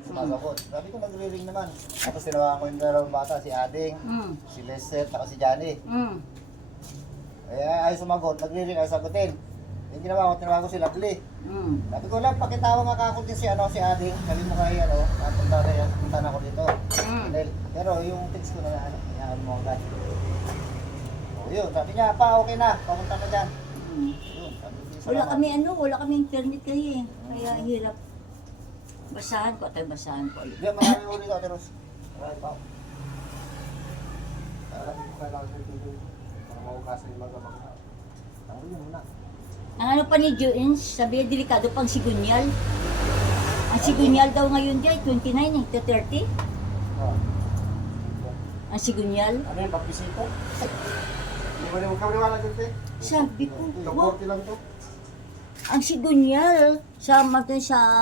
Sumasagot. Sabi ko nagre-ring naman. Tapos tinawagan ko yung dalawang bata, si Ading, si Lester, at si Johnny. Ayaw sumagot, nagre-ring, ayaw sagutin. Yung ginawa ko, tinawagan ko si Lovely. Sabi ko lang, pakitawa nga ako din si Ading. Sabi mo kaya, punta na ako dito. Pero yung text ko na yan mo agad. O yun, sabi niya, okay na, papunta ka dyan. Yun, sabi ko, wala kami internet kayo eh. Kaya hirap. Basahan ko ulit. Hindi, marami ulit ako, Teros. Marami pa ako. Kailangan ko ito para maukasan yung mga mga. Tango yun muna. Ang ano pa ni Juins, sabi delikado pang sigunyal. Ang sigunyal daw ngayon dyan, 29 to 30. Ang sigunyal. Ano yung papisito? Hindi mo naman kami wala dito eh. Sabi ko, wow, 40 lang to. ang sigunyal sa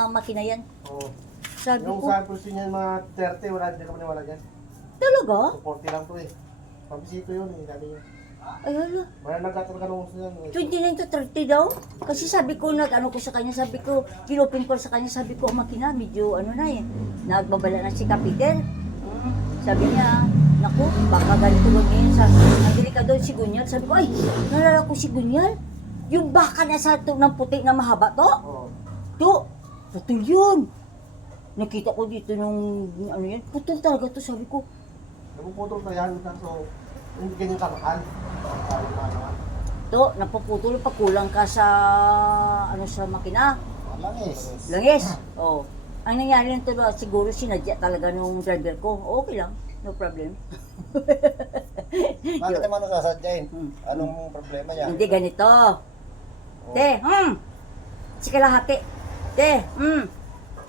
makina yan. Oo. Sabi Yung ko, samples yun yung mga 30, wala din kami wala dyan. talaga? 40 lang to eh. Papisito yun eh, sabi niya. Ay hala. Wala nagkatanong ko yan. 29 to 30 daw. Kasi sabi ko, ko sa kanya, sabi ko, kinopin ko sa kanya, sabi ko, ang makina, medyo ano na eh, nagbabala na si Kapiter. Sabi niya, naku, baka ganito ganyan sa, ang delikado si Gunyal. Sabi ko, ay, nalala ko si Gunyal. Yung baka na sa ng puti na mahaba to. Oo. To, putol yun. Nakita ko dito nung, ano yan, putol talaga to, sabi ko. Napuputol na yan, so hindi ganyan kamahal. Sabi na naman. To, napuputol pa kulang ka sa, ano sa makina. Langis. Langis. Oh. Ang nangyari nito siguro sinadya talaga nung driver ko. Okay lang, no problem. Bakit naman ano sasadyain? Anong problema niya? Hindi ganito. Te, si kalahati. Te,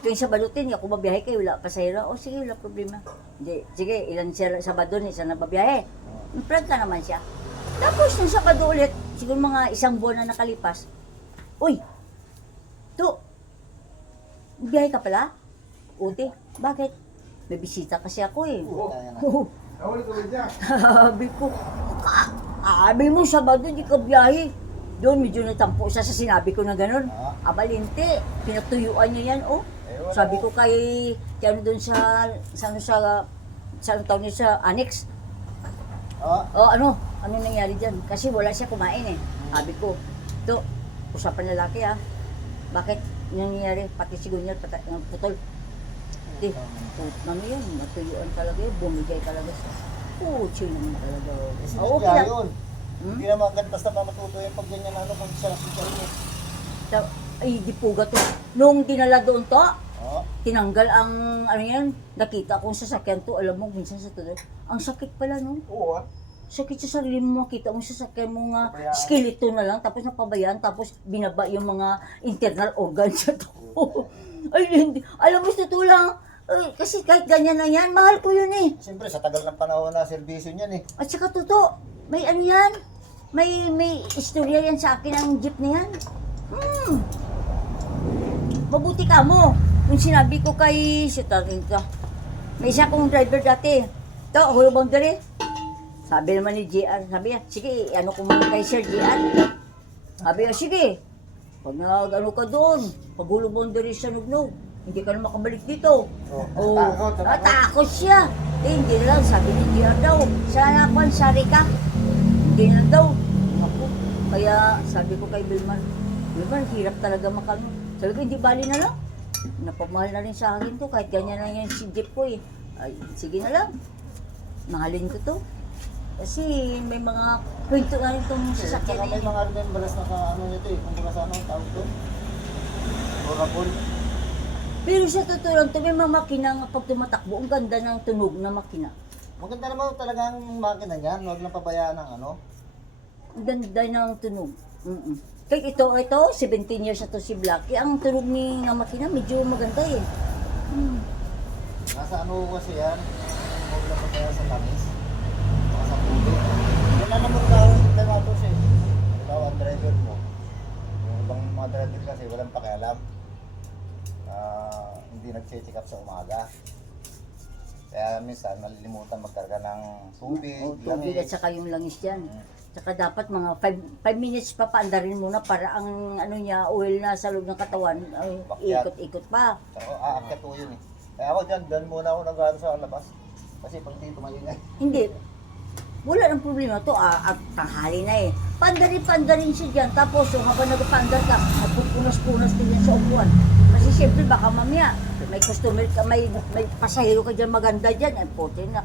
tuwing Sabado, hindi ako babiyahe kayo, wala pasahero. O sige, wala problema. Hindi, sige, ilan siya Sabado, isa na babiyahe. Pranta naman siya. Tapos nung Sabado ulit, siguro mga isang buwan na nakalipas, uy, to, biyahe ka pala? Uti, bakit? May bisita kasi ako eh. Awal ko dyan. Sabi ko, sabi mo Sabado, di ka biyahe. Doon medyo natampo siya sa sinabi ko na gano'n. Abalinte, pinatuyuan niya yan, oh. Sabi ko kay ano doon sa anong tawag niya sa annex. Oh, ano nangyari dyan? Kasi wala siya kumain eh. Sabi ko, to, usapan lalaki ah. Bakit nangyari? Pati si Gunyal, putol. Hindi, mami yan, natuyuan talaga yun, bumigay talaga siya. Chill naman talaga. Okay lang. Hindi naman basta matuto yung pag ganyan kung siya niya. Ay, di puga to. Nung dinala doon to, Oo. tinanggal ang, ano yan, nakita kong sasakyan to, alam mo, minsan sa tuloy, ang sakit pala no. Oo ah. Sakit sa sarili mo, makita mo sasakyan mo nga, skeleton na lang, tapos napabayaan, tapos binaba yung mga internal organs sa to. Ay, hindi. Alam mo, sa to lang, kasi kahit ganyan na yan, mahal ko yun eh. Siyempre sa tagal ng panahon na serbisyo niyan eh. At saka totoo, may ano yan, may istorya yan sa akin ang jeep na yan. Mabuti ka mo. Kung sinabi ko kay may isa kong driver dati. Ito, Holo Boundary. Sabi naman ni JR, sabi niya, sige, ano ko muna kay Sir JR. Sabi niya, sige, pag nag-ano ka doon, pag Holo Boundary sa Nugnog, hindi ka na makabalik dito. Takot siya. Hindi na lang, sabi ni JR daw, sana ako, sari ka. Hindi na daw. Ako. Kaya sabi ko kay Bilman, hirap talaga makano. Sabi ko, hindi bali na lang. Napamahal na rin sa akin to, kahit ganyan na yan si Jeep ko eh. Ay, sige na lang. Mahalin ko to. Kasi may mga kwento na rin itong sasakyan na May yun. mga rin balas na ano nito eh. Kung sa ano tawag to. Orabol. Pero sa totoo lang, may mga makina nga pag tumatakbo, ang ganda ng tunog na makina. Maganda naman talaga ang makina niyan. Huwag lang pabayaan ng ano. Ang ganda ng tunog. Kaya ito, 17 years na to si Blackie. Ang tunog ni ng makina, medyo maganda eh. Nasa ano kasi yan. Huwag lang pabayaan sa tamis. Baka sa tubig. Yan na naman tawag yung damatos eh. Ikaw ang driver mo. Yung ibang mga driver kasi walang pakialam. Hindi nag-check up sa umaga. Kaya minsan malilimutan magkarga ng tubig, Tubig at saka yung langis dyan. Saka dapat mga 5 minutes pa paandarin muna para ang ano niya, oil na sa loob ng katawan, ay, Bakyat. ikot-ikot pa. Saka aakyat po yun eh. Kaya ako dyan muna ako nag-ano sa labas. Kasi pag dito maingay. Hindi. Wala nang problema to, at tanghali na eh. Pandarin siya dyan, tapos yung habang nagpandar ka, nagpupunas-punas din yan sa upuan. Kasi siyempre baka mamaya, may customer ka, may pasahero ka dyan maganda dyan, eh, puti na